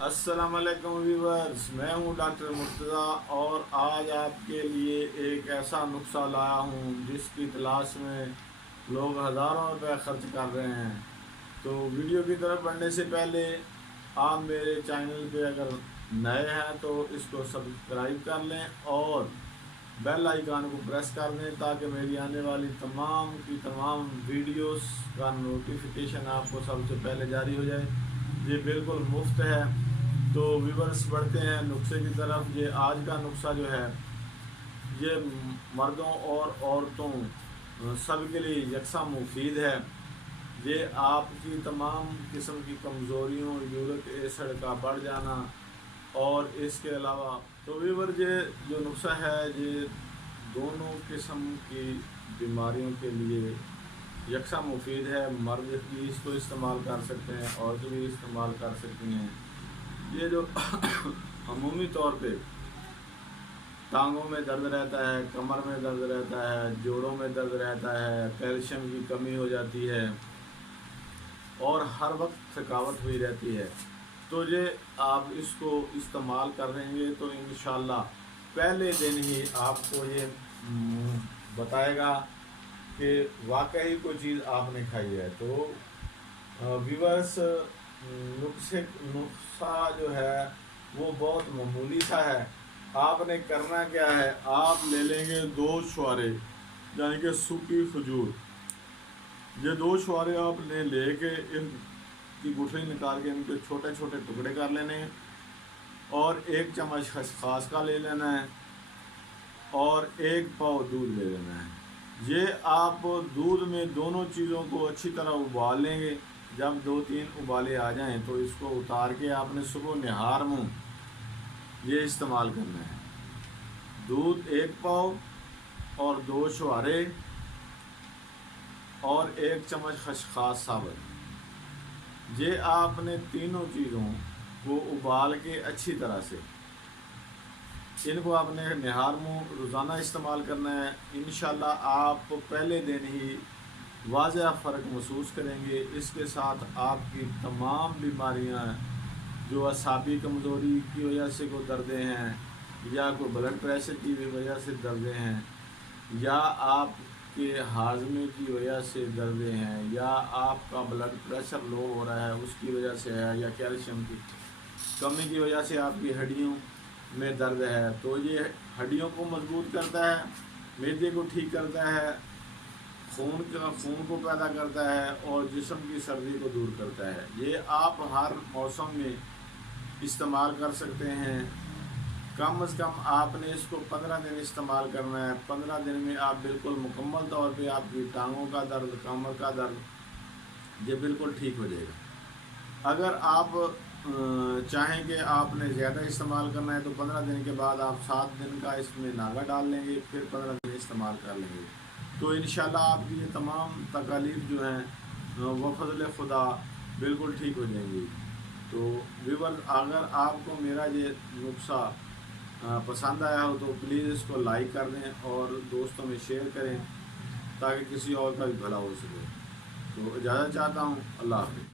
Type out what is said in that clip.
السلام علیکم ویورز، میں ہوں ڈاکٹر مرتضیٰ اور آج آپ کے لیے ایک ایسا نسخہ لایا ہوں جس کی تلاش میں لوگ ہزاروں روپے خرچ کر رہے ہیں۔ تو ویڈیو کی طرف بڑھنے سے پہلے آپ میرے چینل پہ اگر نئے ہیں تو اس کو سبسکرائب کر لیں اور بیل آئیکن کو پریس کر دیں تاکہ میری آنے والی تمام کی تمام ویڈیوز کا نوٹیفیکیشن آپ کو سب سے پہلے جاری ہو جائے۔ یہ بالکل مفت ہے۔ تو ویورز بڑھتے ہیں نسخے کی طرف۔ یہ آج کا نسخہ جو ہے یہ مردوں اور عورتوں سب کے لیے یکساں مفید ہے۔ یہ آپ کی تمام قسم کی کمزوریوں، یورک ایسڈ کا بڑھ جانا اور اس کے علاوہ تو ویورز یہ جو نسخہ ہے یہ دونوں قسم کی بیماریوں کے لیے یکساں مفید ہے۔ مرد بھی اس کو استعمال کر سکتے ہیں، عورتیں بھی استعمال کر سکتی ہیں۔ یہ جو عمومی طور پہ ٹانگوں میں درد رہتا ہے، کمر میں درد رہتا ہے، جوڑوں میں درد رہتا ہے، کیلشیم کی کمی ہو جاتی ہے اور ہر وقت تھکاوٹ ہوئی رہتی ہے، تو یہ آپ اس کو استعمال کر رہیں گے تو انشاءاللہ پہلے دن ہی آپ کو یہ بتائے گا کہ واقعی کوئی چیز آپ نے کھائی ہے۔ تو ویورس نسخہ جو ہے وہ بہت معمولی سا ہے۔ آپ نے کرنا کیا ہے، آپ لے لیں گے 2 چھوارے یعنی کہ سوکھی کھجور۔ یہ 2 چھوارے آپ نے لے کے ان کی گٹھلی نکال کے ان کے چھوٹے چھوٹے ٹکڑے کر لینے ہیں اور 1 چمچ خسخاس کا لے لینا ہے اور 1 پاؤ دودھ لے لینا ہے۔ یہ آپ دودھ میں دونوں چیزوں کو اچھی طرح ابال لیں گے۔ جب 2-3 ابالے آ جائیں تو اس کو اتار کے آپ نے صبح نہار منہ یہ استعمال کرنا ہے۔ دودھ 1 پاؤ اور 2 چھوارے اور 1 چمچ خسخاس ثابت۔ یہ آپ نے تینوں چیزوں کو ابال کے اچھی طرح سے ان کو آپ نے نہار منہ روزانہ استعمال کرنا ہے۔ انشاءاللہ آپ پہلے دن ہی واضح فرق محسوس کریں گے۔ اس کے ساتھ آپ کی تمام بیماریاں جو اعصابی کمزوری کی وجہ سے کوئی دردیں ہیں یا کوئی بلڈ پریشر کی وجہ سے دردیں ہیں یا آپ کے ہاضمے کی وجہ سے دردیں ہیں یا آپ کا بلڈ پریشر لو ہو رہا ہے اس کی وجہ سے ہے یا کیلشیم کی کمی کی وجہ سے آپ کی ہڈیوں میں درد ہے، تو یہ ہڈیوں کو مضبوط کرتا ہے، معدے کو ٹھیک کرتا ہے، خون کو پیدا کرتا ہے اور جسم کی سردی کو دور کرتا ہے۔ یہ آپ ہر موسم میں استعمال کر سکتے ہیں۔ کم از کم آپ نے اس کو 15 دن استعمال کرنا ہے۔ 15 دن میں آپ بالکل مکمل طور پہ آپ کی ٹانگوں کا درد، کمر کا درد یہ بالکل ٹھیک ہو جائے گا۔ اگر آپ چاہیں کہ آپ نے زیادہ استعمال کرنا ہے تو 15 دن کے بعد آپ 7 دن کا اس میں ناغہ ڈال لیں گے، پھر 15 دن استعمال کر لیں گے تو انشاءاللہ آپ کی یہ تمام تکالیف جو ہیں وہ فضل خدا بالکل ٹھیک ہو جائیں گی۔ تو ویورز اگر آپ کو میرا یہ نسخہ پسند آیا ہو تو پلیز اس کو لائک کر دیں اور دوستوں میں شیئر کریں تاکہ کسی اور کا بھی بھلا ہو سکے۔ تو اجازت چاہتا ہوں، اللہ حافظ۔